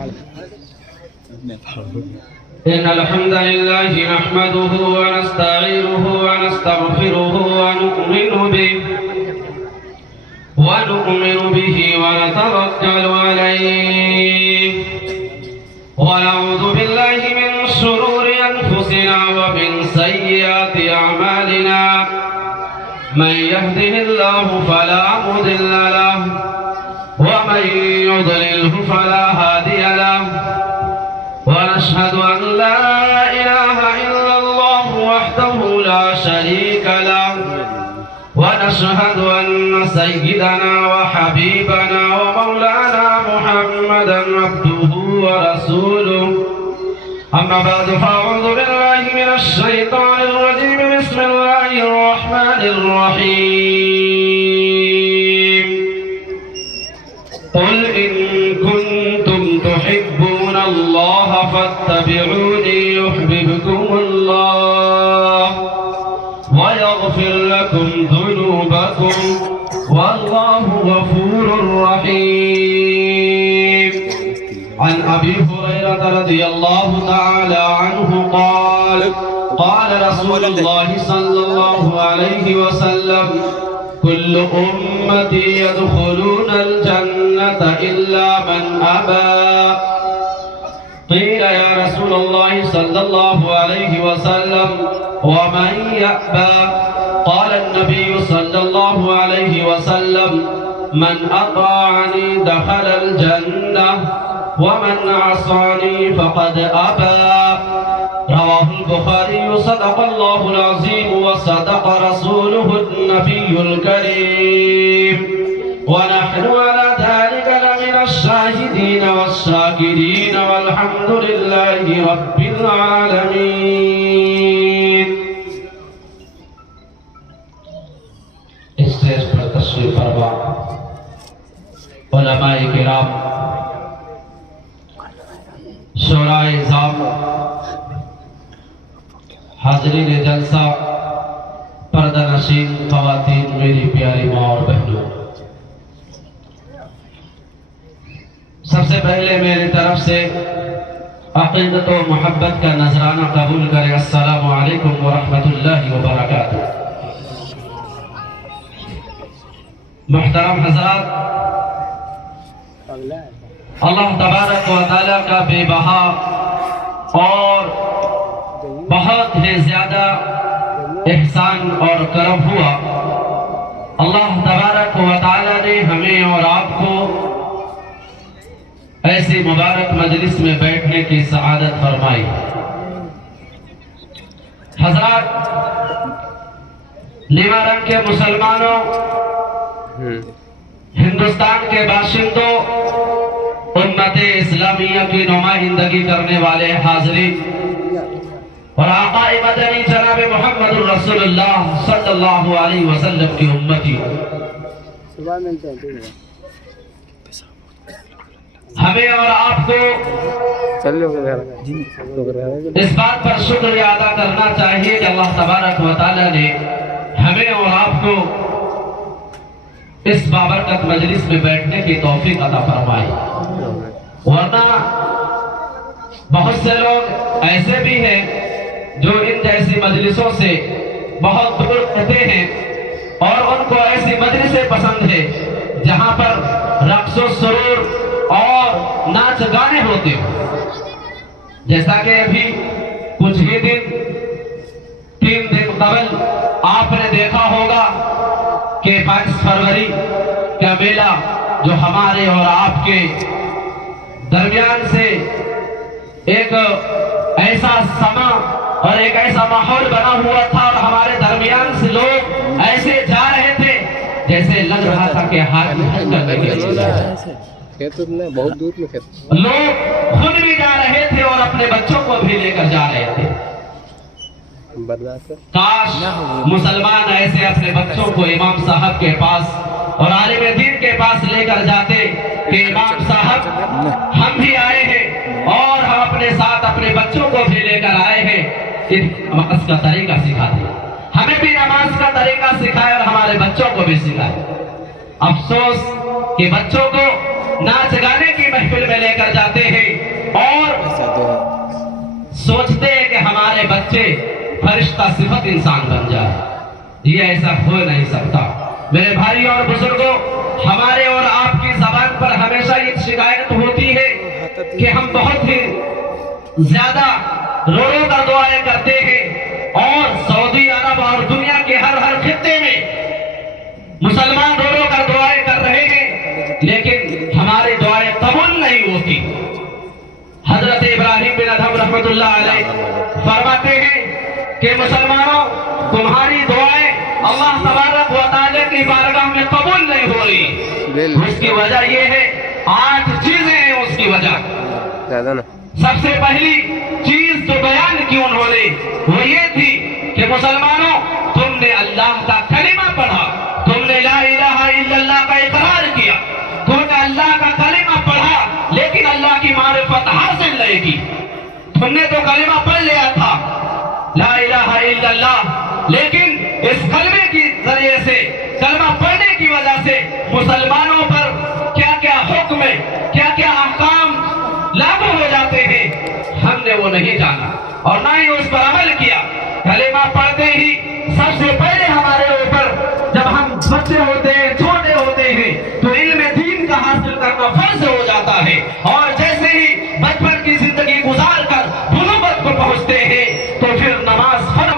إن الحمد لله نحمده ونستعينه ونستغفره ونؤمن به ونتوكل عليه ونعوذ بالله من شرور أنفسنا ومن سيئات أعمالنا من يهده الله فلا مضل له ومن يضلله فلا هادي له ونشهد أن لا إله إلا الله وحده لا شريك له ونشهد أن سيدنا وحبيبنا ومولانا محمدا عبده ورسوله أما بعد فأعوذ بالله من الشيطان الرجيم بسم الله الرحمن الرحيم قل إن كنتم تحبون الله فاتبعوني يحببكم الله ويغفر لكم ذنوبكم والله غفور رحيم عن أبي هريرة رضي الله تعالى عنه قال قال رسول الله صلى الله عليه وسلم كل أمتي يدخلون الجنة إلا من أبى قيل يا رسول الله صلى الله عليه وسلم ومن يأبى قال النبي صلى الله عليه وسلم من أطاعني دخل الجنة ومن عصاني فقد أبى رواه البخاري صدق الله العظيم وصدق رسوله النبي الكريم ونحن على ذلك لمن الشاهدين والشاكرين والحمد لله رب العالمين. اسٹیج پر تشریف فرما علماء کرام، شورائے عظام، حاضرین جلسہ، پردہ نشین خواتین، میری پیاری ماں اور بہنوں، سب سے پہلے میری طرف سے عقیدت و محبت کا نذرانہ قبول کریں. السلام علیکم ورحمۃ اللہ وبرکاتہ. محترم حضرات، اللہ تبارک و تعالیٰ کا بے بہا اور بہت ہی زیادہ احسان اور کرم ہوا. اللہ تبارک و تعالیٰ نے ہمیں اور آپ کو ایسی مبارک مجلس میں بیٹھنے کی سعادت فرمائی. حضرات، نیما رنگ کے مسلمانوں، ہندوستان کے باشندوں، امت اسلامیہ کی نمائندگی کرنے والے حاضرین اور آقا مدنی جناب محمد رسول اللہ صلی اللہ علیہ وسلم کی امتی، ہمیں اور آپ کو اس بات پر شکریہ ادا کرنا چاہیے کہ اللہ تبارک و تعالی نے ہمیں اور آپ کو اس بابرکت مجلس میں بیٹھنے کی توفیق عطا فرمائی. ورنہ بہت سے لوگ ایسے بھی ہیں جو ان جیسی مجلسوں سے بہت دور رہتے ہیں اور ان کو ایسی مجلسیں پسند ہے جہاں پر رقص و سرور اور ناچ گانے ہوتے ہوں. جیسا کہ ابھی کچھ ہی دن 3 دن قبل آپ نے دیکھا ہوگا کہ 22 فروری کا میلہ جو ہمارے اور آپ کے درمیان سے ایک ایسا سما اور ایک ایسا ماحول بنا ہوا تھا اور ہمارے درمیان سے لوگ ایسے جا رہے تھے جیسے لگ رہا تھا کہ ہاتھ بہت دور میں لوگ خود بھی جا رہے تھے اور اپنے بچوں کو بھی لے کر جا رہے تھے. کاش مسلمان ایسے اپنے بچوں کو امام صاحب کے پاس اور عالم دین کے پاس لے کر جاتے کہ امام صاحب ہم بھی آئے ہیں اور ہم اپنے ساتھ اپنے بچوں کو بھی لے کر آئے ہیں، نماز کا طریقہ سکھا دیا، ہمیں بھی نماز کا طریقہ سکھائے اور ہمارے بچوں کو بھی سکھائے. افسوس کہ بچوں کو ناچ گانے کی محفل میں لے کر جاتے ہیں اور سوچتے ہیں کہ ہمارے بچے فرشتہ صفت انسان بن جائے. یہ ایسا ہو نہیں سکتا. میرے بھائیوں اور بزرگوں، ہمارے اور آپ کی زبان پر ہمیشہ یہ شکایت ہوتی ہے کہ ہم بہت ہی زیادہ رو رو کر دعائیں کرتے ہیں، اور سعودی عرب اور دنیا کے ہر خطے میں مسلمان رو رو کر دعائیں کر رہے ہیں، لیکن ہماری دعائیں قبول نہیں ہوتی. حضرت ابراہیم بن ادھم رحمت اللہ علیہ فرماتے ہیں کہ مسلمانوں، تمہاری دعائیں اللہ تبارک و تعالی کی بارگاہ میں قبول نہیں ہو رہی. اس کی وجہ یہ ہے، 8 چیزیں ہیں اس کی وجہ. سب سے پہلی چیز جو بیان کی انہوں نے وہ یہ تھی کہ مسلمانوں، تم نے اللہ کا کلمہ پڑھا، تم نے لا الہ الا اللہ کا اقرار کیا، تم نے اللہ کا کلمہ پڑھا، لیکن اللہ کی معرفت حاصل نہیں کی. تم نے تو کلمہ پڑھ لیا تھا لا الہ الا اللہ، لیکن اس کلمے کی ذریعے سے، کلمہ پڑھنے کی وجہ سے مسلمانوں پر کیا کیا حکم ہے، کیا کیا احکام لاگو ہو جاتے ہیں، ہم نے وہ نہیں جانا اور نہ ہی اس پر عمل کیا. کلمہ پڑھتے ہی سب سے پہلے ہمارے اوپر، جب ہم بچے ہوتے ہیں، چھوٹے ہوتے ہیں، تو علم دین کا حاصل کرنا فرض ہو جاتا ہے. اور جیسے ہی بچپن کی زندگی گزار کر بلوغت کو پہنچتے ہیں تو پھر نماز فرض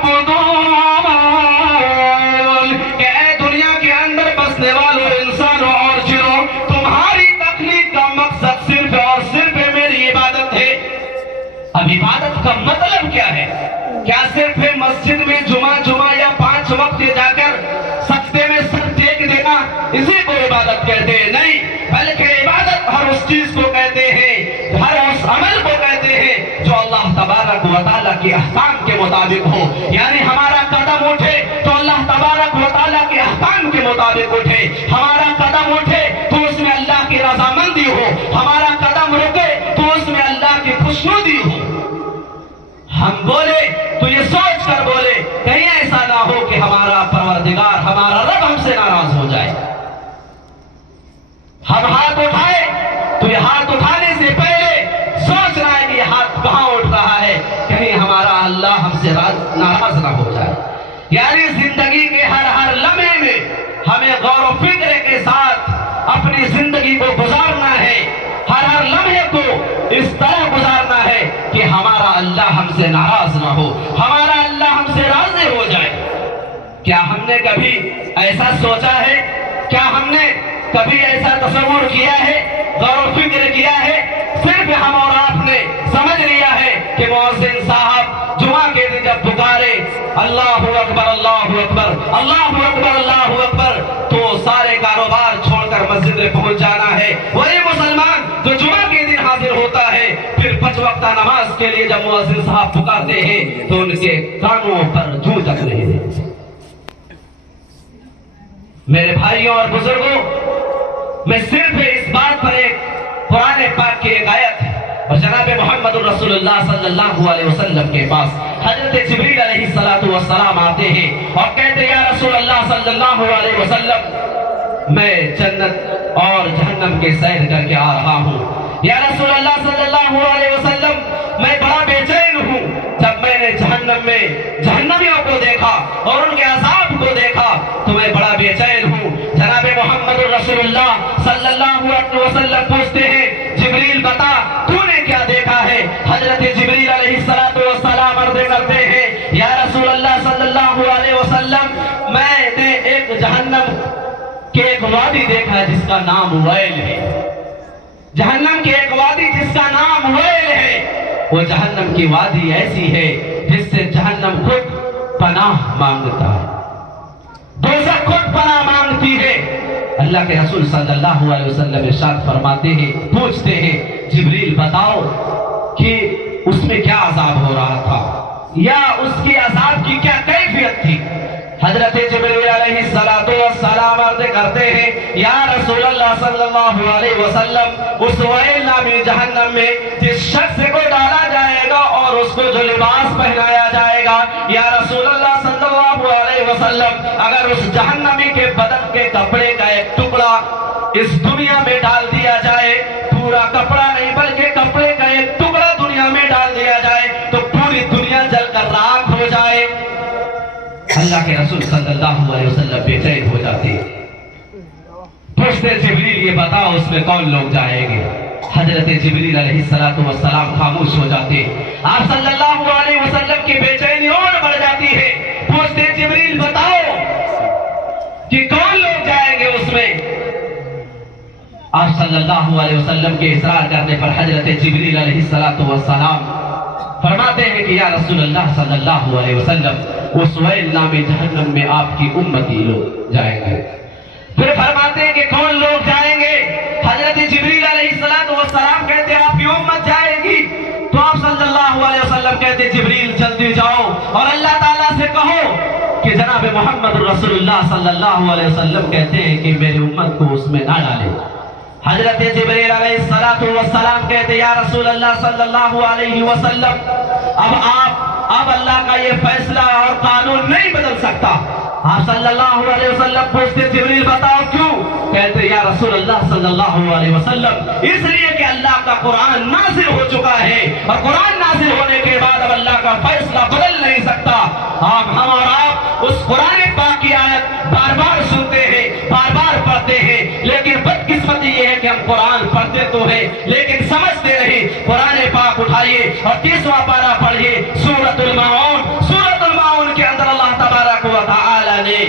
کہ اے دنیا کے اندر بسنے والوں انسانوں اور جنوں، تمہاری تخلیق کا مقصد صرف اور صرف میری عبادت ہے. اب عبادت کا مطلب کیا ہے؟ کیا صرف مسجد میں جمعہ یا 5 وقت جا کر سجدے میں سر ٹیک دینا اسی کو عبادت کہتے ہیں؟ نہیں، بلکہ عبادت ہر اس چیز کو کہتے ہیں، ہر اس عمل کو کہتے ہیں جو اللہ تبارک و تعالیٰ کے احکام کے مطابق ہو. یعنی ہمارا قدم اٹھے تو اللہ تبارک و تعالیٰ کے احکام کے مطابق اٹھے، ہمارا قدم اٹھے تو اس میں اللہ کی رضامندی ہو، ہمارا قدم رکے تو اس میں اللہ کی خوشنودی ہو. ہم بولے تو یہ سوچ کر بولے، کہیں ایسا نہ ہو کہ ہمارا پروردگار، ہمارا رب ہم سے ناراض ہو جائے. ہم ہاتھ اٹھائے تو یہ ہاتھ اٹھانے سے پہلے سوچ رہا ہے کہ یہ ہاتھ کہاں اٹھ رہا ہے، کہیں ہمارا اللہ ہم سے ناراض نہ ہو جائے. یعنی زندگی کے ہر لمحے میں ہمیں غور و فکر کے ساتھ اپنی زندگی کو گزارنا ہے. ہر لمحے کو اس طرح گزارنا ہے کہ ہمارا اللہ ہم سے ناراض نہ ہو، ہمارا اللہ ہم سے راضی ہو جائے. کیا ہم نے کبھی ایسا سوچا ہے؟ کیا ہم نے کبھی ایسا تصور کیا ہے، غور و فکر کیا ہے؟ صرف ہم اور آپ نے سمجھ لیا ہے کہ مؤذن صاحب جمعہ کے دن جب پکارے اللہ اکبر اللہ اکبر اللہ اکبر اللہ اکبر، تو سارے کاروبار چھوڑ کر مسجد میں پہنچ جانا ہے. وہی مسلمان جو جمعہ کے دن حاضر ہوتا ہے، پھر 5 وقتہ نماز کے لیے جب مؤذن صاحب پکارتے ہیں تو ان کے کانوں پر جوں تک نہیں دیتے. میرے بھائیوں اور بزرگوں، میں صرف اس بات پر ایک قرآن پاک کی ایک آیت ہے، اور جناب محمد رسول اللہ صلی اللہ علیہ وسلم کے پاس حضرت جبریل علیہ السلام آتے ہیں اور کہتے ہیں یا رسول اللہ صلی اللہ علیہ وسلم، میں جنت اور جہنم کے سیر کر کے آ رہا ہوں. یا رسول اللہ صلی اللہ علیہ وسلم، میں بڑا بے چین ہوں. جب میں نے جہنم میں جہنمیوں کو دیکھا اور ان کے عذاب کو دیکھا تو میں بڑا بے چین ہوں. جناب محمد رسول اللہ صلی اللہ علیہ وسلم پوچھتے ہیں جبریل بتا تو نے کیا دیکھا ہے؟ حضرت جبریل علیہ السلام عرض کرتے ہیں یا رسول اللہ صلی اللہ علیہ وسلم، میں نے ایک جہنم کے ایک وادی دیکھا ہے جس کا نام ویل ہے. جہنم کی ایک وادی جس کا نام ویل ہے. وہ جہنم کی وادی ایسی ہے جس سے جہنم خود پناہ مانگتا ہے، دوزخ خود پناہ مانگتی ہے. اللہ کے رسول صلی اللہ علیہ وسلم ارشاد فرماتے ہیں، پوچھتے ہیں جبریل بتاؤ کہ اس میں کیا عذاب ہو رہا تھا یا اس کی عذاب کی کیا کیفیت تھی؟ حضرت جبریل علیہ السلام عرض کرتے ہیں یا رسول اللہ صلی اللہ علیہ وسلم، اس ویل نامی جہنم میں جس شخص کو ڈالا جائے گا اور اس کو جو لباس پہنایا جائے گا، یا رسول اللہ صلی اللہ علیہ وسلم، اگر اس جہنمی کے بدن کے کپڑے کا ایک ٹکڑا اس دنیا میں ڈال دیا جائے، پورا کپڑا نہیں بلکہ کپڑے کا ایک ٹکڑا اللہ کے رسول صلی اللہ علیہ وسلم بے چین ہو جاتے، پوچھتے جبریل یہ بتاؤ اس میں کون لوگ جائیں گے؟ حضرت جبریل علیہ السلام خاموش ہو جاتے، آپ صلی اللہ علیہ وسلم کی بے چینی اور بڑھ جاتی ہے، پوچھتے جبریل بتاؤ کہ کون لوگ جائیں گے اس میں؟ آپ صلی اللہ علیہ وسلم کے اصرار کرنے پر حضرت جبریل علیہ السلام فرماتے ہیں کہ یا رسول اللہ صلی اللہ علیہ وسلم اس ویل نامی جہنم میں آپ کی امتی لوگ جائیں گے۔ پھر فرماتے ہیں کہ کون لوگ جائیں گے؟ حضرت جبریل علیہ السلام کہتے ہیں آپ کی امت جائے گی، تو آپ صلی اللہ علیہ وسلم کہتے ہیں جبریل جلدی جاؤ اور اللہ تعالیٰ سے کہو کہ جناب محمد رسول اللہ صلی اللہ علیہ وسلم کہتے ہیں کہ میری امت کو اس میں نہ ڈالے۔ حضرت جبریل علیہ السلام کہتے ہیں یا رسول اللہ صلی اللہ علیہ وسلم اب اللہ کا یہ فیصلہ اور قانون نہیں بدل سکتا۔ آپ صلی اللہ علیہ وسلم پوچھتے جبریل بتاؤ کیوں؟ کہتے یا رسول اللہ صلی اللہ علیہ وسلم اس لیے کہ اللہ کا قرآن نازل ہو چکا ہے، اور قرآن نازل ہونے کے بعد اب اللہ کا فیصلہ بدل نہیں سکتا۔ ہم اور آپ اس قرآن پاک کی آیت بار بار سنتے ہیں، بار بار پڑھتے ہیں، لیکن بدقسمتی یہ ہے کہ ہم قرآن پڑھتے تو ہیں لیکن سمجھتے نہیں۔ قرآن پاک اٹھائیے اور 30واں پارہ پڑھیے، سورۃ الماعون کے اندر اللہ تبارک و تعالی نے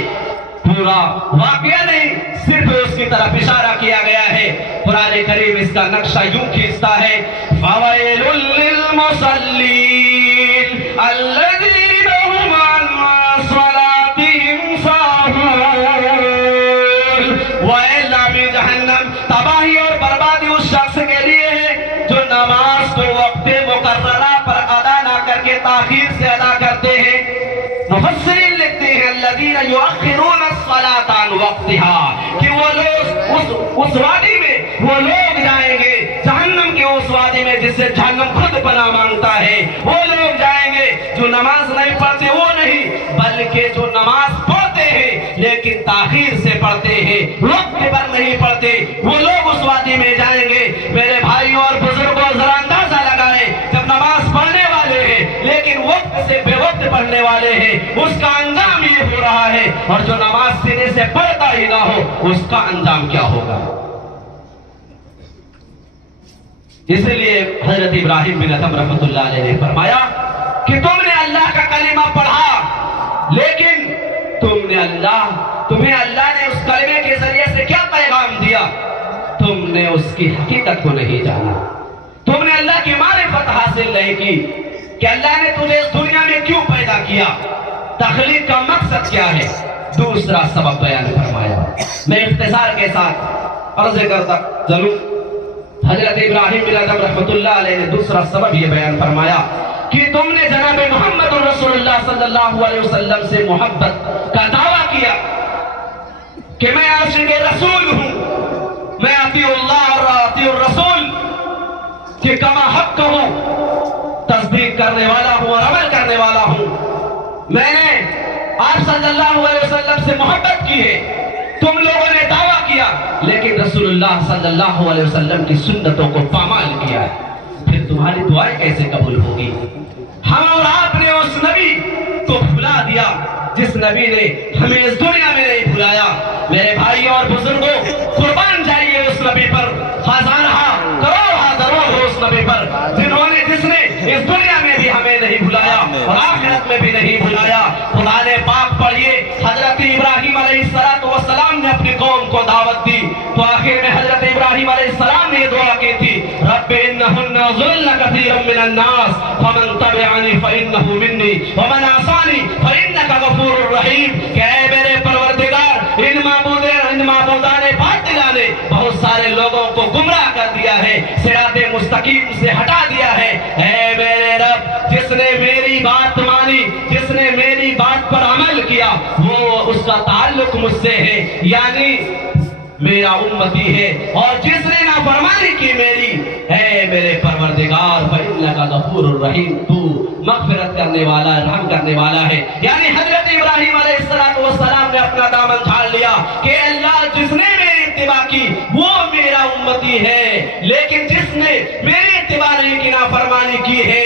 پورا واقعہ نہیں صرف اس کی طرف اشارہ کیا گیا ہے۔ قرآن کریم اس کا نقشہ یوں کھینچتا ہے فَوَيْلٌ لِّلْمُصَلِّينَ الَّذِينَ هُمْ عَنْ صَلَاتِهِمْ سَاهُونَ۔ وَيْلٌ نامی جہنم تباہی اور بربادی اس شخص کے لیے ہے جو نماز کو وقت مقررہ پر ادا نہ کر کے تاخیر سے ادا کرتے ہیں۔ مفسرین لکھتے ہیں الذین یؤخرون الصلاۃ عن وقتها، کہ وہ لوگ اس وادی میں وہ لوگ جائیں گے، جہنم کے اس وادی میں جس سے جہنم خود پناہ مانگتا ہے، وہ لوگ جائیں گے جو نماز نہیں پڑھتے، وہ نہیں بلکہ جو نماز پڑھتے ہیں لیکن تاخیر سے پڑھتے ہیں، وقت پر نہیں پڑھتے، وہ لوگ اس وادی میں جائیں گے۔ میرے بھائیوں اور بزرگوں ذرا اندازہ لگائیں، جب نماز پڑھنے والے ہیں لیکن وقت سے بے وقت پڑھنے والے ہیں، اس کا انجام یہ ہو رہا ہے، اور جو نماز سینے سے پڑھتا ہی نہ ہو اس کا انجام کیا ہوگا؟ اس لیے حضرت ابراہیم بن ادھم رحمۃ اللہ علیہ نے فرمایا کہ تم نے اللہ کا کلمہ پڑھا لیکن تمہیں اللہ نے اس کلمے کے ذریعے سے کیا پیغام دیا؟ تم نے اس کی حقیقت کو نہیں جانا، تم نے اللہ کی معرفت حاصل نہیں کی کہ اللہ نے تجھے اس دنیا میں کیوں پیدا کیا، تخلیق کا مقصد کیا ہے۔ دوسرا سبب بیان فرمایا، میں اختصار کے ساتھ عرض کرتا ضرور، حضرت ابراہیم بن ادھم رحمۃ اللہ علیہ نے دوسرا سبب یہ بیان فرمایا کہ تم نے جناب محمد رسول اللہ صلی اللہ علیہ وسلم سے محبت کا دعویٰ کیا کہ میں عاشق رسول ہوں، میں اطیع اللہ اور اطیع الرسول کہ کما حق ہوں، تصدیق کرنے والا ہوں اور عمل کرنے والا ہوں۔ میں نے آپ صلی اللہ علیہ وسلم سے محبت کی ہے، تم لوگوں نے دعویٰ کیا لیکن رسول اللہ صلی اللہ علیہ وسلم کی سنتوں کو پامال کیا ہے، پھر تمہاری دعائیں کیسے قبول ہوگی؟ ہم اور آپ نے اس نبی کو بھلا دیا جس نبی نے ہمیں اس دنیا میں نہیں بھلایا۔ میرے بھائیوں اور بزرگوں، قربان جائیے اس نبی پر، ہزارہ کروڑ درود ہو اس نبی پر جس نے اس دنیا میں بھی ہمیں نہیں بھلایا اور آخرت میں بھی نہیں بھلایا۔ قرآن پاک پڑھیے، حضرت ابراہیم علیہ السلام نے اپنی قوم کو دعوت دی تو آخر میں حضرت ابراہیم علیہ السلام نے یہ دعا کی تھی رب انہن ضلن کثیرا من الناس فمن تبعنی فانہ منی ومن عصانی فانک غفور رحیم، کہ اے میرے پروردگار ان معبودان باطلہ نے بہت سارے لوگوں کو گمراہ کر دیا ہے، صراط مستقیم سے ہٹا دیا ہے۔ اے میرے رب، جس نے میری بات مانی، جس نے میری بات پر عمل کیا، وہ اس کا تعلق مجھ سے ہے، یعنی میرا امتی ہے، اور جس نے نافرمانی کی میری، اے میرے پروردگار فإنک غفور الرحیم، تو مغفرت کرنے والا، رحم کرنے والا ہے۔ یعنی حضرت ابراہیم علیہ السلام نے اپنا دامن جھاڑ لیا کہ اللہ جس نے میری اتباع کی وہ میرا امتی ہے، لیکن جس نے میری اتباع نہیں کی، نافرمانی کی ہے،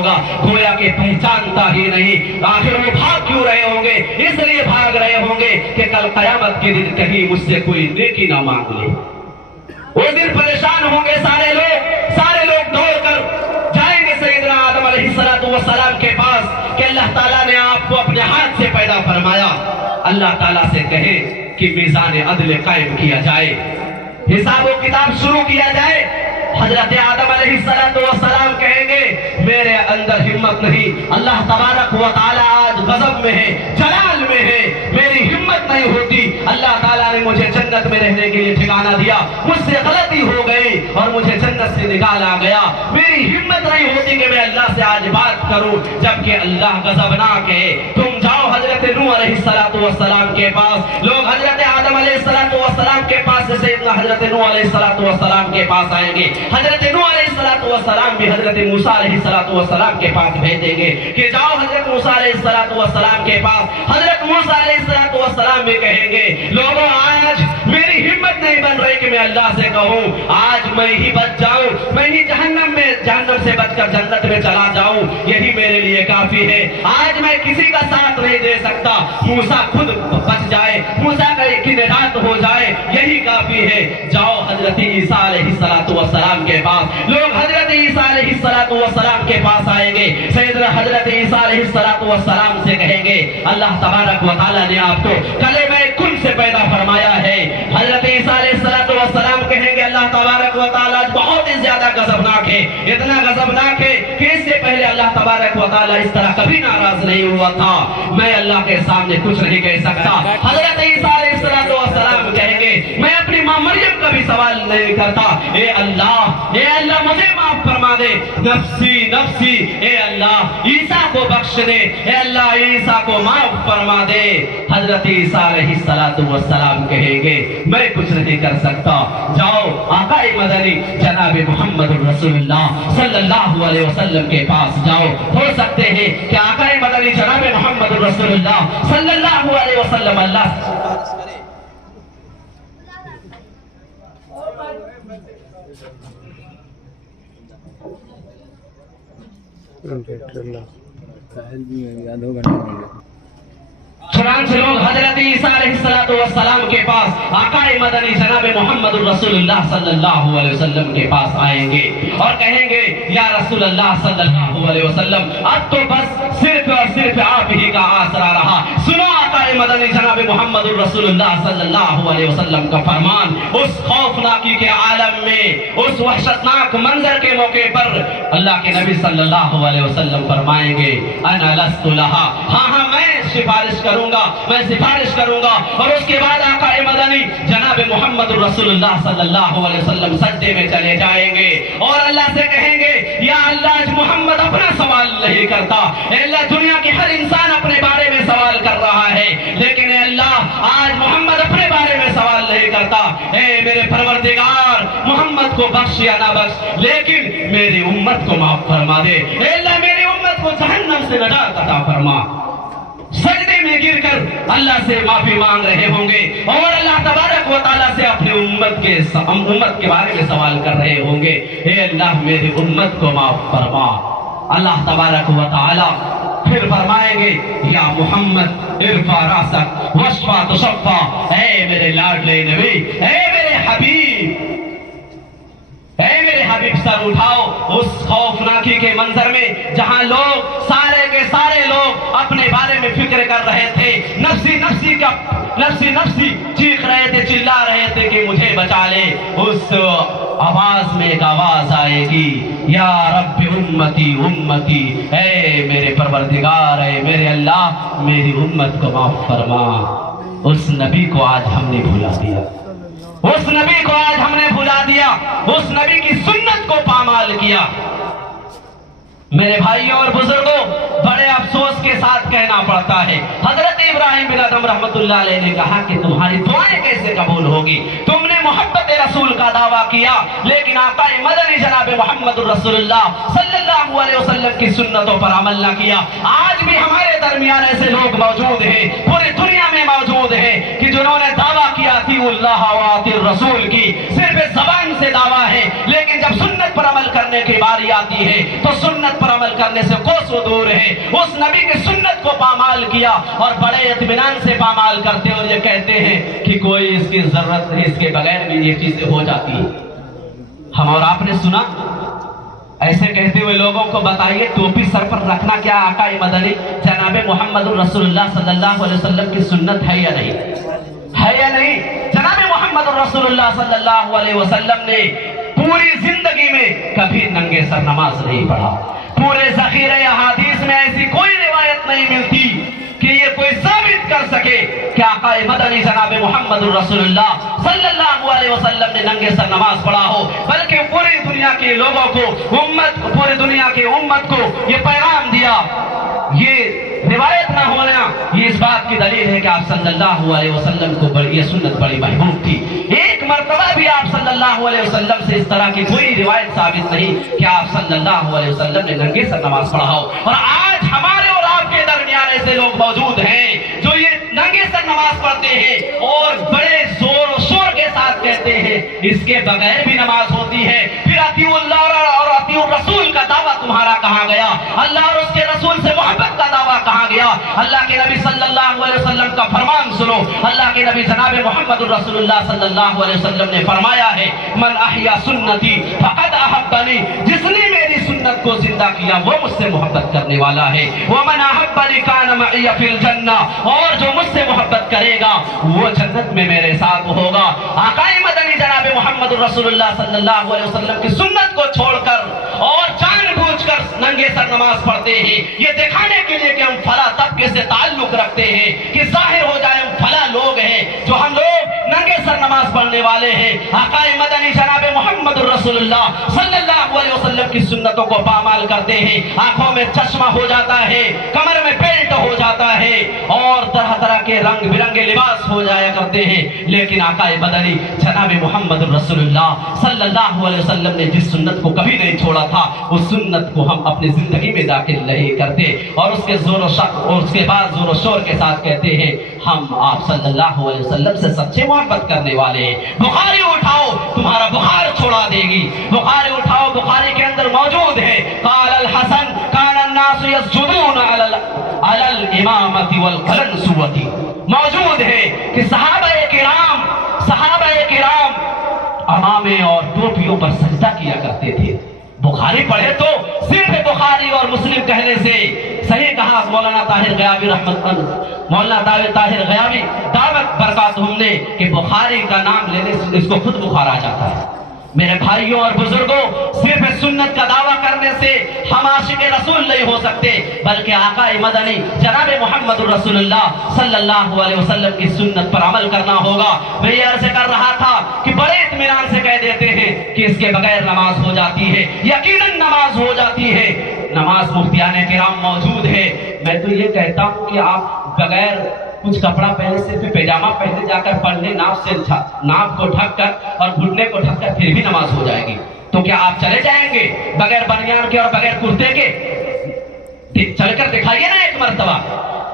ہوگا گویا کہ پہچانتا ہی نہیں. آخر وہ بھاگ کیوں رہے ہوں گے؟ اس لیے بھاگ رہے ہوں گے کہ کل قیامت کے دن کہیں مجھ سے کوئی نیکی نہ مانگ لے. اس دن پریشان ہوں گے سارے لوگ دوڑ کر جائیں گے سیدنا آدم علیہ السلام کے پاس کہ اللہ تعالیٰ نے آپ کو اپنے ہاتھ سے پیدا فرمایا. اللہ تعالیٰ سے کہے کہ میزان عدل قائم کیا جائے, حساب و کتاب شروع کیا جائے. حضرت آدم علیہ السلام کہیں گے میرے اندر ہمت نہیں, اللہ تبارک و تعالیٰ آج غضب میں ہے, جلال میں ہے, میری ہمت نہیں ہوتی. اللہ تعالیٰ نے مجھے جنت میں رہنے کے لیے ٹھکانہ دیا, مجھ سے غلطی ہو گئی اور مجھے جنت سے نکالا گیا. میری ہمت نہیں ہوتی کہ میں اللہ سے آج بات کروں, جبکہ اللہ غضبناک ہے. تم جاؤ حضرت نوح علیہ السلام کے پاس. لوگ حضرت آدم علیہ السلام کے پاس سے سیدنا حضرت نوح علیہ السلام کے پاس آئیں گے. حضرت نوح علیہ السلام بھی حضرت موسیٰ علیہ السلام کے پاس بھیجیں گے کہ جاؤ حضرت موسیٰ علیہ السلام کے پاس. حضرت موسیٰ علیہ السلام بھی کہیں گے لوگوں آج میری ہمت نہیں بن رہی کہ میں اللہ سے کہوں آج میں ہی بچ جاؤں, میں ہی جہنم سے بچ کر جنت میں چلا جاؤں, یہی میرے لیے کافی ہے. آج میں کسی کا ساتھ نہیں دے سکتا, موسیٰ خود بچ جائے, موسیٰ کی نجات ہو جائے, یہی کافی ہے. جاؤ حضرت عیسیٰ علیہ السلام کے پاس. لوگ حضرت عیسیٰ علیہ السلام کے پاس آئیں گے, سیدنا حضرت عیسیٰ علیہ السلام سے کہیں گے اللہ تبارک و تعالیٰ نے آپ کو کلمہ کن سے پیدا فرمایا ہے. حضرت عیسیٰ علیہ السلام کہیں گے اللہ تبارک و تعالیٰ بہت ہی زیادہ غضبناک ہے, اتنا غضبناک ہے کہ اس سے پہلے اللہ تبارک و تعالیٰ اس طرح کبھی ناراض نہیں ہوا تھا, میں اللہ کے سامنے کچھ نہیں کہہ سکتا. حضرت عیسیٰ علیہ السلام کہیں گے میں اپنی ماں مریم کا بھی سوال نہیں کرتا, اے اللہ مجھے معاف فرما دے, نفسی نفسی, اے اللہ عیسیٰ کو بخش دے, اے اللہ عیسیٰ کو معاف فرما دے. حضرت عیسیٰ علیہ السلام کہیں گے میں کچھ نہیں کر سکتا. جاؤ آقا مدنی جناب محمد رسول اللہ صلی اللہ علیہ وسلم کے پاس جاؤ. ہو سکتے ہیں کہ آقا مدنی جناب محمد رسول اللہ صلی اللہ علیہ وسلم اللہ چنانچہ لوگ حضرت عیسیٰ علیہ السلام کے پاس آقا مدنی جناب محمد رسول اللہ صلی اللہ علیہ وسلم کے پاس آئیں گے اور کہیں گے یا رسول اللہ صلی اللہ علیہ وسلم اب تو بس صرف اور صرف آپ ہی کا آسرا رہا. سنو آقا مدنی جناب محمد رسول اللہ صلی اللہ علیہ وسلم کا فرمان. اس خوفناکی کے عالم میں, اس وحشتناک منظر کے موقع پر اللہ کے نبی صلی اللہ علیہ وسلم فرمائیں گے انا لست لہا, ہاں میں سفارش کروں گا. اور اس کے بعد آقا مدنی جناب محمد رسول اللہ صلی اللہ علیہ وسلم سجدے میں چلے جائیں گے اور اللہ سے کہیں گے یا اللہ محمد اپنا سوال نہیں کرتا, اے اللہ دنیا کے ہر انسان اپنے بارے میں سوال کر رہا ہے, لیکن اے اللہ آج محمد اپنے بارے میں سوال نہیں کرتا. اے میرے پروردگار محمد کو بخش یا نہ بخش, لیکن میری امت کو معاف فرما دے. اے اللہ میری امت کو جہنم سے نجات عطا فرما. سجدے میں گر کر اللہ سے معافی مانگ رہے ہوں گے اور اللہ تبارک و تعالیٰ سے اپنی امت کے بارے میں سوال کر رہے ہوں گے اے اللہ میری امت کو معاف فرما. اللہ تبارک و تعالیٰ پھر فرمائیں گے یا محمد ارفع راسک واشفع تشفع, اے میرے لاڈلے نبی, اے میرے حبیب, اے میرے حبیب سر اٹھاؤ. اس خوفناکی کے منظر میں جہاں لوگ سارے کے سارے لوگ اپنے بارے میں فکر کر رہے تھے, نفسی نفسی چیخ رہے تھے, چلا رہے تھے کہ مجھے بچا لے, اس آواز میں ایک آواز آئے گی یا رب امتی امتی, اے میرے پروردگار, اے میرے اللہ میری امت کو معاف فرما. اس نبی کو آج ہم نے بھلا دیا, اس نبی کو آج ہم نے بھلا دیا, اس نبی کی سنت کو پامال کیا. میرے بھائیوں اور بزرگوں بڑے افسوس کے ساتھ کہنا پڑتا ہے حضرت ابراہیم بن ادم رحمت اللہ علیہ نے کہا کہ تمہاری دعائیں کیسے قبول ہوگی, تم نے محبت رسول کا دعویٰ کیا لیکن آقا مدنی جناب محمد رسول اللہ صلی اللہ علیہ وسلم کی سنتوں پر عمل نہ کیا. آج بھی ہمارے درمیان ایسے لوگ موجود ہیں, پوری دنیا میں موجود ہیں کہ جنہوں نے دعویٰ کیا اطیعوا اللہ و اطیعوا الرسول کی صرف زبان سے دعویٰ ہے، لیکن جب سنت پر عمل کرنے کی باری آتی ہے تو سنت پر عمل کرنے سے کوسوں دور ہے۔ اس نبی کی سنت کو پامال کیا اور بڑے اطمینان سے پامال کرتے اور یہ کہتے ہیں کہ کوئی اس کی ضرورت نہیں، اس کے بغیر بھی یہ چیزیں ہو جاتی ہیں۔ ہم اور آپ نے سنا ایسے کہتے ہوئے لوگوں کو بتائیے ٹوپی سر پر رکھنا کیا آقا مدنی جناب محمد رسول اللہ صلی اللہ علیہ وسلم کی سنت ہے یا نہیں؟ ہے یا نہیں؟ جناب محمد رسول اللہ صلی اللہ علیہ وسلم نے پوری زندگی میں کبھی ننگے سر نماز نہیں پڑھا۔ پورے ذخیرے احادیث میں ایسی کوئی روایت نہیں ملتی کہ یہ کوئی ثابت کر سکے کہ آقا مدنی جناب محمد رسول اللہ صلی اللہ علیہ وسلم نے ننگے سر نماز پڑھا ہو، بلکہ پوری دنیا کے لوگوں کو پوری دنیا کی امت کو یہ پیغام دیا۔ یہ روایت نہ ہونا یہ اس بات کی دلیل ہے کہ آپ صلی اللہ علیہ وسلم کو یہ سنت بڑی محبوب تھی۔ ایک مرتبہ بھی آپ صلی اللہ علیہ وسلم سے اس طرح کی کوئی روایت ثابت نہیں کہ آپ صلی اللہ علیہ وسلم نے ننگے سر نماز پڑھا ہو۔ اور آج ہمارے اور آپ کے درمیان ایسے لوگ موجود ہیں جو یہ ننگے سر نماز پڑھتے ہیں اور بڑے زور و شور کے ساتھ کہتے ہیں اس کے بغیر بھی نماز ہوتی ہے۔ پھر اطیعوا اللہ اور اطیعوا الرسول کا دعویٰ تمہارا کہاں گیا؟ اللہ اور اس کے رسول سے محبت کا دعویٰ کہاں گیا؟ اللہ کے نبی صلی اللہ علیہ وسلم کا فرمان سنو۔ اللہ کے نبی جناب محمد رسول اللہ صلی اللہ علیہ وسلم نے فرمایا ہے من احیا سنتی فقد احبنی، جس نے میری سنت کو زندہ کیا وہ مجھ سے محبت کرنے والا ہے۔ ومن احبنی کان معی فی الجنہ، اور جو مجھ سے محبت کرے گا وہ جنت میں میرے ساتھ ہوگا۔ آقا مدنی جناب محمد رسول اللہ صلی اللہ علیہ وسلم کی سنت کو چھوڑ کر اور جان بوجھ کر ننگے سر نماز پڑھتے ہیں یہ دکھانے کے لیے کہ ہم فلاں طبقے سے تعلق رکھتے ہیں، کہ ظاہر ہو جائے ہم فلاں لوگ ہیں جو ہم لوگ ننگے سر نماز پڑھنے والے ہیں۔ آقا مدنی جناب محمد رسول اللہ صلی اللہ علیہ وسلم کی سنتوں کو پامال کرتے ہیں، آنکھوں میں چشمہ ہو جاتا ہے، کمر میں بیلٹ ہو جاتا ہے اور طرح طرح کے رنگ برنگے لباس ہو جایا کرتے ہیں، لیکن آقا مدنی جناب محمد رسول اللہ صلی اللہ علیہ وسلم نے جس سنت کو کبھی نہیں چھوڑا تھا اس سنت کو ہم اپنی زندگی میں داخل نہیں کرتے اور اس کے زور و شک اور اس کے بعد زور و شور کے ساتھ کہتے ہیں ہم آپ صلی اللہ علیہ وسلم سے سچے محبت کرنے والے ہیں۔ بخاری اٹھاؤ تمہارا بخار چھوڑا دے گی، بخاری اٹھاؤ بخاری کے اندر موجود ہے قال الحسن کان الناس یسجدون علی الامامۃ والقلنسوۃ، موجود ہے کہ صحابہ کرام امامے اور ٹوپیوں پر سجدہ کیا کرتے تھے۔ بخاری پڑھے تو صرف بخاری اور مسلم کہنے سے صحیح کہا مولانا طاہر غیابی مولانا طاہر غیابی دعوت برکاتہم نے کہ بخاری کا نام لینے سے اس کو خود بخار آ جاتا ہے۔ میرے بھائیوں اور بزرگوں، صرف سنت کا دعویٰ کرنے سے ہم عاشق رسول نہیں ہو سکتے، بلکہ آقا مدنی جناب محمد رسول اللہ صلی اللہ علیہ وسلم کی سنت پر عمل کرنا ہوگا۔ میں یہ عرض کر رہا تھا کہ بڑے اطمینان سے کہہ دیتے ہیں کہ اس کے بغیر نماز ہو جاتی ہے، یقیناً نماز ہو جاتی ہے۔ نماز مفتیان کرام موجود ہے۔ میں تو یہ کہتا ہوں کہ آپ بغیر کچھ کپڑا پہنے صرف پیجامہ پہنے جا کر پڑھنے ناف کو ڈھک کر اور گھٹنے کو ڈھک کر پھر بھی نماز ہو جائے گی، تو کیا آپ چلے جائیں گے بغیر بنیان کے اور بغیر کرتے کے؟ چل کر دکھائیے نا ایک مرتبہ۔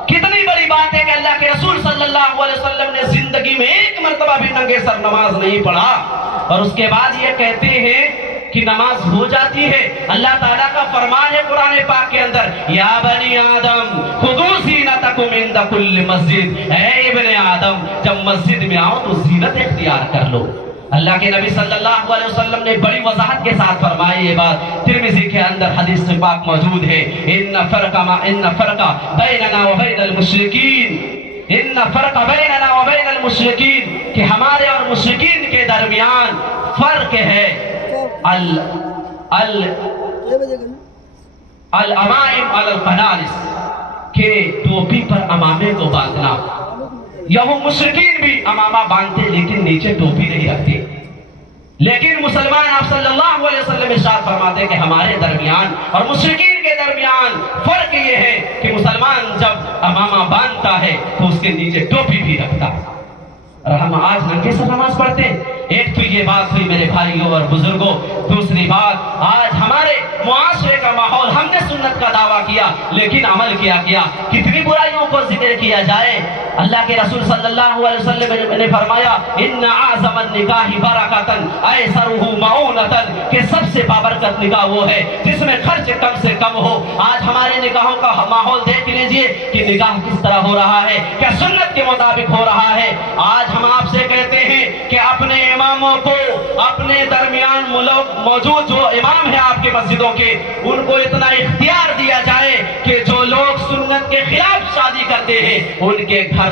کتنی بڑی بات ہے کہ اللہ کے رسول صلی اللہ علیہ وسلم نے زندگی میں ایک مرتبہ بھی ننگے سر نماز نہیں پڑھا اور اس کے بعد یہ کہتے ہیں کہ نماز ہو جاتی ہے۔ اللہ تعالیٰ کا فرمان ہے قرآن پاک کے اندر یا بنی آدم خذوا زینتکم عند کل مسجد، اے ابن آدم جب مسجد میں آؤ تو زینت اختیار کر لو۔ اللہ کے نبی صلی اللہ علیہ وسلم نے بڑی وضاحت کے ساتھ فرمائی یہ بات، ترمذی کے اندر حدیث پاک موجود ہے ان فرق بیننا وبین المشرکین، ان فرق بیننا وبین المشرکین، کہ ہمارے اور مشرکین کے درمیان فرق ہے الامائم علی القنانس، کہ ٹوپی پر امامے کو باندھنا۔ یہاں مشرکین بھی امامہ باندھتے لیکن نیچے ٹوپی نہیں رکھتے، لیکن مسلمان آپ صلی اللہ علیہ وسلم ارشاد فرماتے کہ ہمارے درمیان اور مشرکین کے درمیان فرق یہ ہے کہ مسلمان جب امامہ باندھتا ہے تو اس کے نیچے ٹوپی بھی رکھتا ہے۔ اور ہم آج ننگے سر نماز پڑھتے ہیں، ایک تو یہ بات ہوئی میرے بھائیوں اور بزرگوں. دوسری بات, آج ہمارے معاشرے کا ماحول, ہم نے سنت کا دعویٰ کیا لیکن عمل کیا کیا. کتنی برائیوں کو ذکر کیا جائے. اللہ کے رسول صلی اللہ علیہ وسلم نے فرمایا ان اعظم النکاح برکتاً ایسرہ معونتاً, کہ سب سے بابرکت نکاح وہ ہے جس میں خرچ کم سے کم ہو. آج ہمارے نکاحوں کا ماحول دیکھ لیجئے کہ نکاح کس طرح ہو رہا ہے, کیا سنت کے مطابق ہو رہا ہے. آج ہم آپ سے کہتے ہیں کہ اپنے اماموں کو, اپنے درمیان موجود جو امام ہیں آپ کے مسجدوں کے, ان کو اتنا اختیار دیا جائے کہ جو لوگ سنت کے خلاف شادی کرتے ہیں ان کے گھر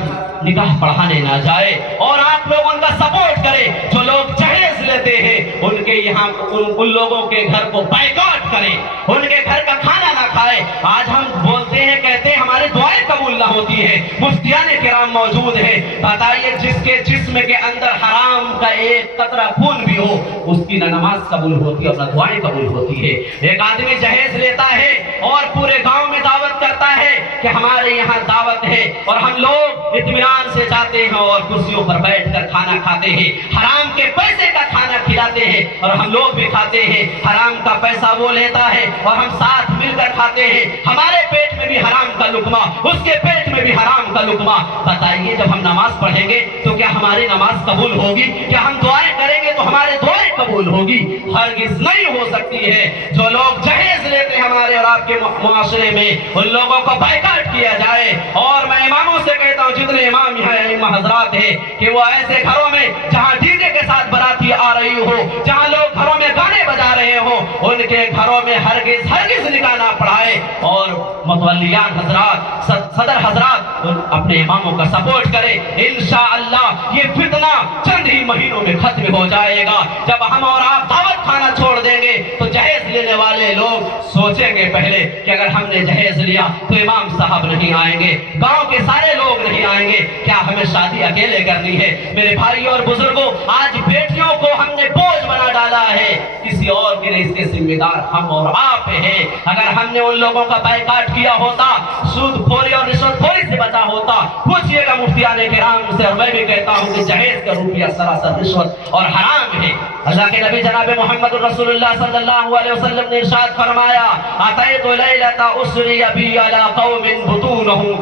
نکاح پڑھانے نہ جائے, اور آپ لوگ ان کا سپورٹ کریں. جو لوگ جہیز لیتے ہیں ان کے یہاں ان لوگوں کے گھر کو بائیکاٹ کریں, ان کے گھر کا کھانا نہ کھائے. آج ہم بولتے ہیں, کہتے ہیں ہماری دعائیں قبول نہ ہوتی ہے. مفتیان کرام موجود ہیں, بتائیے جس کے جسم کے اندر حرام کا ایک قطرہ خون بھی ہو اس کی نہ نماز قبول ہوتی ہے اور نہ دعائیں قبول ہوتی ہے. ایک آدمی جہیز لیتا ہے اور پورے گاؤں میں دعوت کرتا ہے کہ ہمارے یہاں دعوت ہے, اور ہم لوگ اطمینان سے جاتے ہیں اور کرسیوں پر بیٹھ کر کھانا کھاتے ہیں, حرام کے پیسے کا کھانا کھلاتے ہیں اور ہم لوگ بھی کھاتے ہیں. حرام کا پیسہ وہ لیتا ہے اور ہم ساتھ مل کر کھاتے ہیں. ہمارے پیٹ میں بھی حرام کا لقمہ, اس کے پیٹ میں بھی حرام کا لقمہ. بتائیے جب ہم نماز پڑھیں گے تو کیا ہماری نماز قبول ہوگی؟ کیا ہم دعائیں کریں گے تو ہماری دعائیں قبول ہوگی؟ ہرگز نہیں ہو سکتی ہے. جو لوگ جہیز لیتے ہیں ہمارے اور آپ کے معاشرے میں, ان لوگوں کو بائیکاٹ کیا جائے. اور میں اماموں سے کہتا ہوں, جتنے امام یہاں ائمہ حضرات ہیں, کہ وہ ایسے گھروں میں جہاں ڈی جے کے ساتھ باراتی آ رہی ہو, جہاں لوگ گھروں میں گانے بجا رہے ہو, ان کے گھروں میں ہرگز نکاح نہ پڑھائے. اور متولیان حضرات, صدر حضرات اپنے اماموں کا سپورٹ کرے. انشاءاللہ یہ فتنہ چند ہی مہینوں میں ختم ہو جائے گا. جب ہم اور آپ دعوت کھانا چھوڑ دیں گے تو جہیز لینے والے لوگ سوچیں گے پہلے کہ اگر ہم نے جہیز لیا تو امام صاحب نہیں آئیں گے, گاؤں کے سارے لوگ نہیں آئیں گے, کیا ہمیں شادی اکیلے کرنی ہے؟ میرے بھائیوں اور بزرگوں, آج بیٹیوں کو ہم نے بوجھ بنا ڈالا ہے, کسی اور کے اس کے ذمہ دار ہم اور آپ ہیں. اگر ہم نے ان لوگوں کا بائیکاٹ کیا ہوتا, سود خوری اور رشوت خوری سے بچا ہوتا. پوچھئے گا مفتیان کرام سے, اور میں بھی کہتا ہوں کہ جہیز کا روپیہ سراسر رشوت اور حرام ہے. اللہ کے نبی جناب محمد رسول اللہ صلی اللہ علیہ وسلم نے ارشاد فرمایا, اتیت لیلۃ اسری بی علی قوم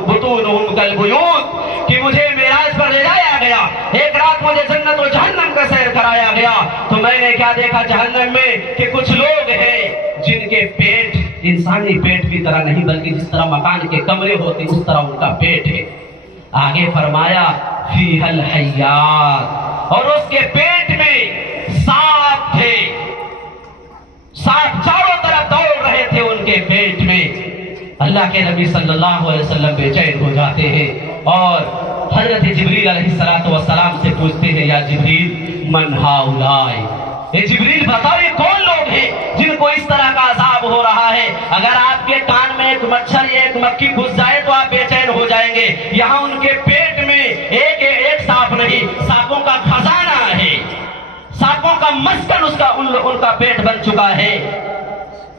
بطونہم کالبیوت, کہ مجھے معراج پر لے جایا گیا, ایک رات مجھے جنت و جہنم کا سیر کرایا گیا, تو میں نے کیا دیکھا جہنم میں کہ کچھ لوگ ہیں جن کے پیٹ انسانی پیٹ کی طرح نہیں بلکہ جس طرح مکان کے کمرے ہوتے اس طرح ان کا پیٹ ہے. آگے فرمایا فیہ الحیات, اور اس کے پیٹ میں سانپ تھے, سانپ چاروں طرف دوڑ رہے تھے ان کے پیٹ میں. اللہ کے نبی صلی اللہ علیہ وسلم بے چین ہو جاتے ہیں اور حضرت جبریل علیہ السلام سے پوچھتے ہیں, یا جبریل من ہؤلاء, اے جبریل بتاؤ یہ کون لوگ ہیں جن کو اس طرح کا عذاب ہو رہا ہے؟ اگر آپ کے کان میں ایک مچھر یا ایک مکھی گھس جائے تو آپ بے چین ہو جائیں گے. یہاں ان کے پیٹ میں ایک سانپ نہیں, سانپوں کا خزانہ ہے, سانپوں کا مسکن ان کا پیٹ بن چکا ہے.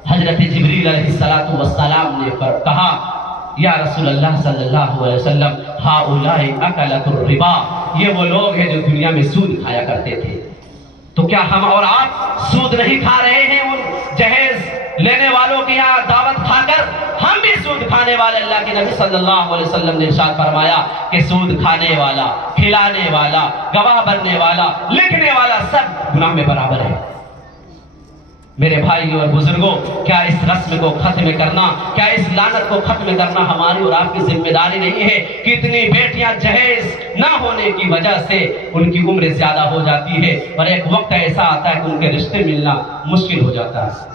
حضرت جبریل علیہ السلام نے کہا, یا رسول اللہ صلی اللہ علیہ وسلم, ہؤلاء اکلۃ الربا, یہ وہ لوگ ہیں جو دنیا میں سود کھایا کرتے تھے. تو کیا ہم اور آپ سود نہیں کھا رہے ہیں ان جہیز لینے والوں کی یہاں دعوت کھا کر؟ ہم بھی سود کھانے والے. اللہ کے نبی صلی اللہ علیہ وسلم نے ارشاد فرمایا کہ سود کھانے والا, کھلانے والا, گواہ بننے والا, لکھنے والا سب گناہ میں برابر ہے. میرے بھائیوں اور بزرگوں, کیا اس رسم کو ختم کرنا, کیا اس لعنت کو ختم کرنا ہماری اور آپ کی ذمہ داری نہیں ہے؟ کتنی بیٹیاں جہیز نہ ہونے کی وجہ سے ان کی عمر زیادہ ہو جاتی ہے اور ایک وقت ایسا آتا ہے کہ ان کے رشتے ملنا مشکل ہو جاتا ہے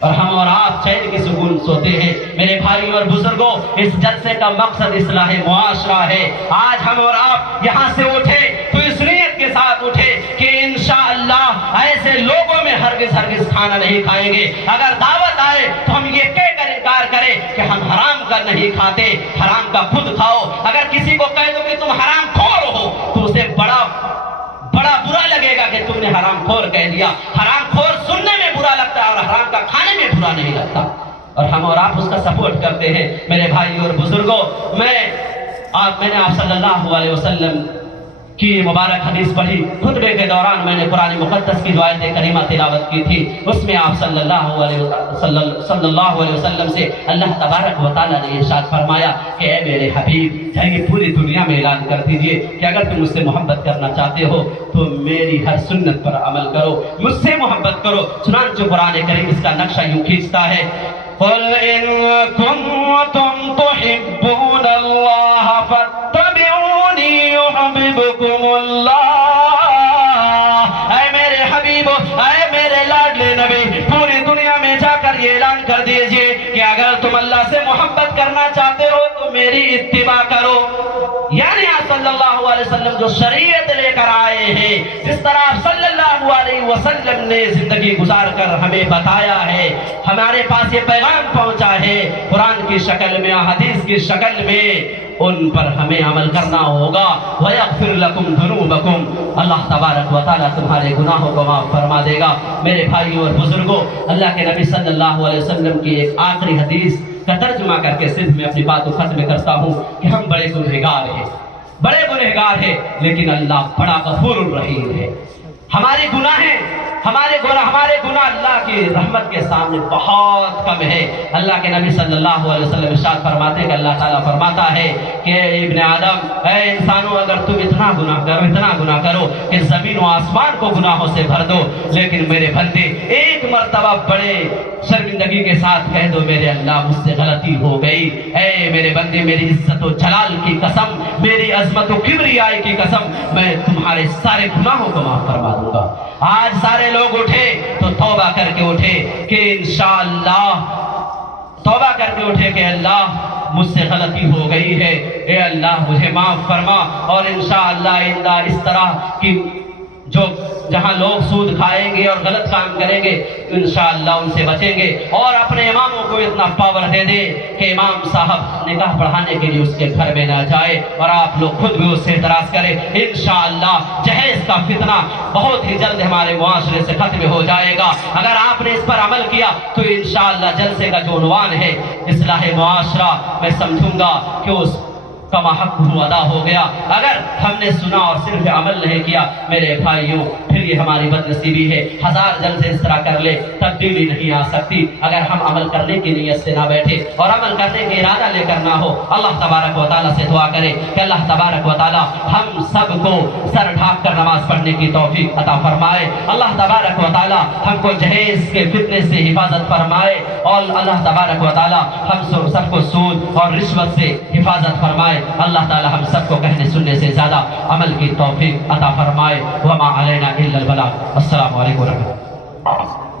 اور ہم اور آپ چین کی سکون سوتے ہیں. میرے بھائیوں اور بزرگوں, اس جلسے کا مقصد اصلاح معاشرہ ہے. آج ہم اور آپ یہاں سے اٹھے تو اس نیت کے ساتھ اٹھے کہ انشاءاللہ ایسے لوگوں میں ہرگز کھانا نہیں کھائیں گے. اگر دعوت آئے تو ہم یہ کہہ کر انکار کریں کہ ہم حرام کا نہیں کھاتے, حرام کا خود کھاؤ. اگر کسی کو کہہ دو کہ تم حرام خور ہو تو اسے بڑا برا لگے گا کہ تم نے حرام خور کہہ دیا. حرام خور سننے میں برا لگتا ہے اور حرام کا کھانے میں برا نہیں لگتا, اور ہم اور آپ اس کا سپورٹ کرتے ہیں. میرے بھائیوں اور بزرگوں, میں نے آپ صلی اللہ علیہ وسلم کی مبارک حدیث پڑھی. خطبے کے دوران میں نے قرآن مقدس کی جو آیت کریمہ تلاوت کی تھی، اس میں آپ صلی اللہ علیہ وسلم سے اللہ تبارک و تعالیٰ نے ارشاد فرمایا کہ اے میرے حبیب، جائیے پوری دنیا میں اعلان کر دیجئے کہ اگر تم مجھ سے محبت کرنا چاہتے ہو تو میری ہر سنت پر عمل کرو، مجھ سے محبت کرو. چنانچہ قرآن کریم اس کا نقشہ یوں کھینچتا ہے، قُلْ إِن كُنتُمْ تُحِبُّونَ اللَّهَ فَاتَّبِعُونِي يُحْبِبْكُمُ اللَّهُ. اے میرے حبیب، اے میرے لاڈلے نبی، پوری دنیا میں جا کر یہ اعلان کر دیجئے کہ اگر تم اللہ سے محبت کرنا چاہتے ہو تو میری اتباع کرو. یعنی آپ صلی اللہ علیہ وسلم جو شریعت لے کر آئے ہیں، جس طرح آپ صلی اللہ علیہ وسلم نے زندگی گزار کر ہمیں بتایا ہے، ہمارے پاس یہ پیغام پہنچا ہے قرآن کی شکل میں، حدیث کی شکل میں، ان پر ہمیں عمل کرنا ہوگا. وَيَغْفِرْ لَكُمْ ذُنُوبَكُمْ. اللہ تبارک و تعالیٰ تمہارے گناہوں کو معاف فرما دے گا. میرے بھائیوں اور بزرگوں، اللہ کے نبی صلی اللہ علیہ وسلم کی ایک آخری حدیث کا ترجمہ کر کے صرف میں اپنی بات کو ختم کرتا ہوں کہ ہم بڑے گنہگار ہیں، بڑے گنہگار ہیں، لیکن اللہ بڑا غفور الرحیم ہے. ہمارے گناہ اللہ کی رحمت کے سامنے بہت کم ہے. اللہ کے نبی صلی اللہ علیہ وسلم ارشاد فرماتے ہیں کہ اللہ تعالیٰ فرماتا ہے کہ ابن آدم، اے انسانوں، اگر تم اتنا گناہ کرو کہ زمین و آسمان کو گناہوں سے بھر دو، لیکن میرے بندے ایک مرتبہ بڑے شرمندگی کے ساتھ کہہ دو میرے اللہ مجھ سے غلطی ہو گئی، اے میرے بندے میری عزت و جلال کی قسم، میری عظمت و کبریائی کی قسم، میں تمہارے سارے گناہوں کو معاف فرما دوں گا. آج سارے لوگ اٹھے تو توبہ کر کے اٹھے کہ انشاءاللہ، توبہ کر کے اٹھے کہ اللہ مجھ سے غلطی ہو گئی ہے، اے اللہ مجھے معاف فرما. اور انشاءاللہ اس طرح کی جو جہاں لوگ سود کھائیں گے اور غلط کام کریں گے انشاءاللہ ان سے بچیں گے. اور اپنے اماموں کو اتنا پاور دے دے کہ امام صاحب نکاح پڑھانے کے لیے اس کے گھر میں نہ جائے اور آپ لوگ خود بھی اس سے اعتراض کریں. انشاءاللہ جہیز کا فتنہ بہت ہی جلد ہمارے معاشرے سے ختم ہو جائے گا. اگر آپ نے اس پر عمل کیا تو انشاءاللہ جلسے کا جو عنوان ہے اصلاح معاشرہ، میں سمجھوں گا کہ اس کما حق ادا ہو گیا. اگر ہم نے سنا اور صرف عمل نہیں کیا میرے بھائیوں، پھر یہ ہماری بدنصیبی ہے. ہزار جلسے اس طرح کر لے تبدیلی نہیں آ سکتی اگر ہم عمل کرنے کی نیت سے نہ بیٹھے اور عمل کرنے کا ارادہ لے کر نہ ہو. اللہ تبارک و تعالیٰ سے دعا کرے کہ اللہ تبارک و تعالیٰ ہم سب کو سر ڈھانپ کر نماز پڑھنے کی توفیق عطا فرمائے. اللہ تبارک و تعالیٰ ہم کو جہیز کے فتنے سے حفاظت فرمائے اور اللہ تبارک و تعالیٰ ہم سب کو سود اور رشوت سے حفاظت فرمائے. اللہ تعالی ہم سب کو کہنے سننے سے زیادہ عمل کی توفیق عطا فرمائے. وما علینا الا البلاغ. السلام علیکم ورحمۃ اللہ.